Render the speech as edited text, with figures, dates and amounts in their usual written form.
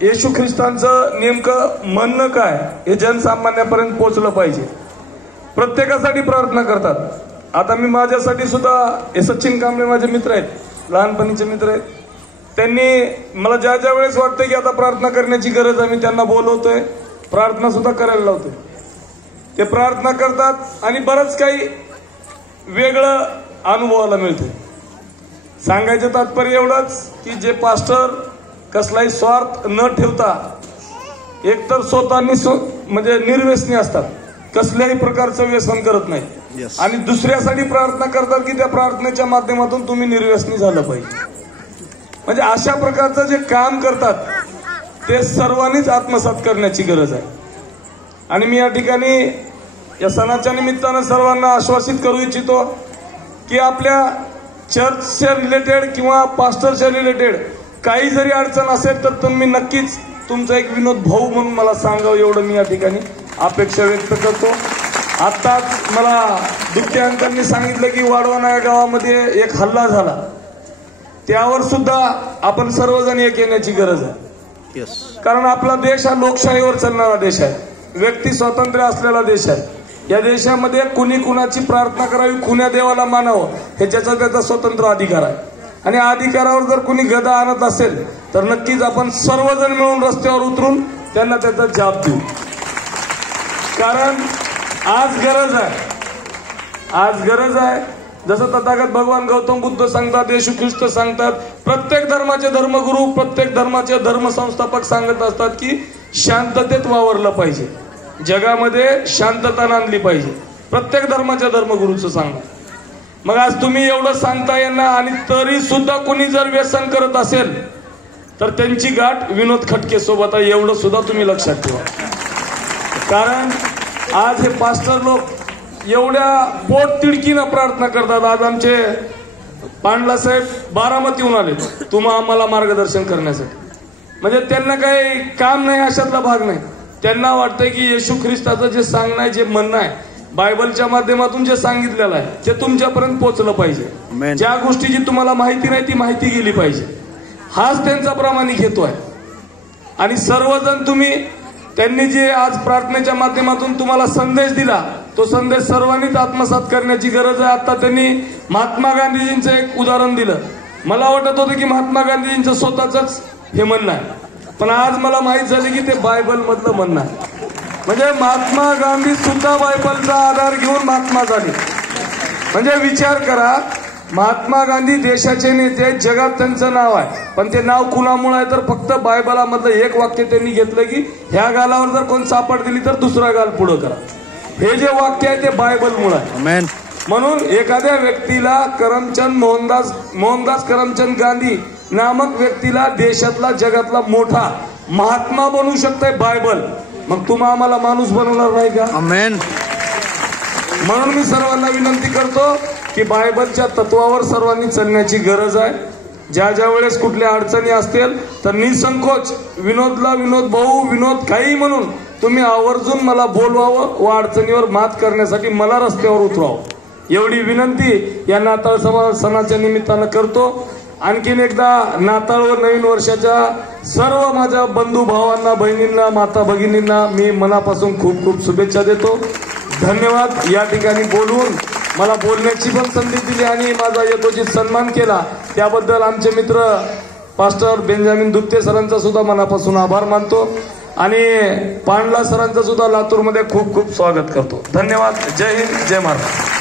येशू ख्रिस्तांचं नेमकं म्हणणं काय हे जनसामान्यापर्यंत पोहोचलं पाहिजे. प्रत्येकासाठी प्रार्थना करतात. आता मी माझ्यासाठी सुद्धा हे सचिन कांबळे माझे मित्र आहेत, लहानपणीचे मित्र आहेत. त्यांनी मला ज्या ज्या वेळेस वाटतं की आता प्रार्थना करण्याची गरज आहे, मी त्यांना बोलवतोय, प्रार्थना सुद्धा करायला लावतोय. ते प्रार्थना करतात आणि बरंच काही वेगळं अनुभवाला मिळतं. सांगायचं तात्पर्य एवढंच की जे पास्टर कसलाही स्वार्थ न ठेवता एकतर स्वतःनी म्हणजे निर्व्यसनी असतात, कसल्याही प्रकारचं व्यसन करत नाही, आणि दुसऱ्यासाठी प्रार्थना करतात की त्या प्रार्थनेच्या माध्यमातून तुम्ही निर्व्यसनी झालं पाहिजे. म्हणजे अशा प्रकारचं जे काम करतात ते सर्वांनीच आत्मसात करण्याची गरज आहे. आणि मी या ठिकाणी या सणाच्या निमित्तानं सर्वांना आश्वासित करू इच्छितो की आपल्या चर्चच्या रिलेटेड किंवा पास्टरच्या रिलेटेड काही जरी अडचण असेल तर तुम्ही नक्कीच तुमचा एक विनोद भाऊ म्हणून मला सांगावं, एवढं मी या ठिकाणी अपेक्षा व्यक्त करतो. आत्ताच मला दुप्ते अंकांनी सांगितलं की वाढवण या गावामध्ये एक हल्ला झाला, त्यावर सुद्धा आपण सर्वजण एक येण्याची गरज आहे. कारण आपला देश हा लोकशाहीवर चालणारा देश आहे, व्यक्ती स्वातंत्र्य असलेला देश आहे. या देशामध्ये कुणी कुणाची प्रार्थना करावी, कुण्या देवाला मानावं हे ज्याचा त्याचा स्वतंत्र अधिकार आहे. आणि अधिकारावर जर कुणी गदा आणत असेल तर नक्कीच आपण सर्वजण मिळून रस्त्यावर उतरून त्यांना त्याचा जाब देऊ. कारण आज गरज आहे. जसं तथागत भगवान गौतम बुद्ध सांगतात, येशू ख्रिस्त सांगतात, प्रत्येक धर्माचे धर्मगुरू, प्रत्येक धर्माचे धर्मसंस्थापक सांगत असतात की शांततेत वावरलं पाहिजे, जगामध्ये शांतता नांदली पाहिजे. प्रत्येक धर्माच्या धर्मगुरूचं सांगणं. मग आज तुम्ही एवढं सांगता यांना आणि तरी सुद्धा कुणी जर व्यसन करत असेल तर त्यांची गाठ विनोद खटके सोबत आहे, एवढं सुद्धा तुम्ही लक्षात ठेवा. कारण आज हे पास्टर लोक एवढ्या पोट तिडकीनं प्रार्थना करतात. आज आमचे पांडला साहेब बारामतीहून आले तुम्हा आम्हाला मार्गदर्शन करण्यासाठी. म्हणजे त्यांना काही काम नाही अशातला भाग नाही. त्यांना वाटतंय की येशू ख्रिस्ताचं जे सांगणं आहे, जे म्हणणं आहे, बायबलच्या माध्यमातून जे सांगितलेलं आहे ते तुमच्यापर्यंत पोहोचलं पाहिजे. ज्या गोष्टीची तुम्हाला माहिती नाही ती माहिती गेली पाहिजे, हाच त्यांचा प्रामाणिक हेतू आहे. आणि सर्वजण तुम्ही त्यांनी जे आज प्रार्थनेच्या माध्यमातून तुम्हाला संदेश दिला तो संदेश सर्वांनीच आत्मसात करण्याची गरज आहे. आता त्यांनी महात्मा गांधीजींचं एक उदाहरण दिलं. मला वाटत होतं की महात्मा गांधीजींचं स्वतःच हे म्हणणं आहे, पण आज मला माहित झालं की ते बायबल मधलं म्हणणं आहे. म्हणजे महात्मा गांधी सुद्धा बायबलचा आधार घेऊन महात्मा झाले. म्हणजे विचार करा, महात्मा गांधी देशाचे नेते, जगात त्यांचं नाव आहे, पण ते नाव कुणामुळे आहे तर फक्त बायबलामधलं एक वाक्य त्यांनी घेतलं की ह्या गालावर जर कोण सापड दिली तर दुसरा गाल पुढं करा. हे जे वाक्य आहे ते बायबलमुळे आहे. म्हणून एखाद्या व्यक्तीला मोहनदास करमचंद गांधी नामक व्यक्तीला देशातला जगातला मोठा महात्मा बनवू शकतंय बायबल. मग तुम्हा आम्हाला माणूस बनवणार नाही का? म्हणून मी सर्वांना विनंती करतो की बायबलच्या तत्वावर सर्वांनी चालण्याची गरज आहे. ज्या ज्या वेळेस कुठल्या अडचणी असतील तर निसंकोच विनोदला विनोद भाऊ, विनोद काही म्हणून तुम्ही आवर्जून मला बोलवावं व अडचणीवर मात करण्यासाठी मला रस्त्यावर उतरावं, एवढी विनंती या नाताळ सणाच्या निमित्तानं करतो. आणखीन एकदा नाताळ व नवीन वर्षाच्या सर्व माझ्या बंधू भावांना, बहिणींना, माता भगिनींना मी मनापासून खूप खूप शुभेच्छा देतो. धन्यवाद. या ठिकाणी बोलून मला बोलण्याची पण संधी दिली आणि माझा यथोचित सन्मान केला त्याबद्दल आमचे मित्र पास्टर बेंजामिन दुप्ते सरांचा सुद्धा मनापासून आभार मानतो आणि पांडला सरांचं सुद्धा लातूरमध्ये खूप खूप स्वागत करतो. धन्यवाद. जय हिंद, जय महाराष्ट्र.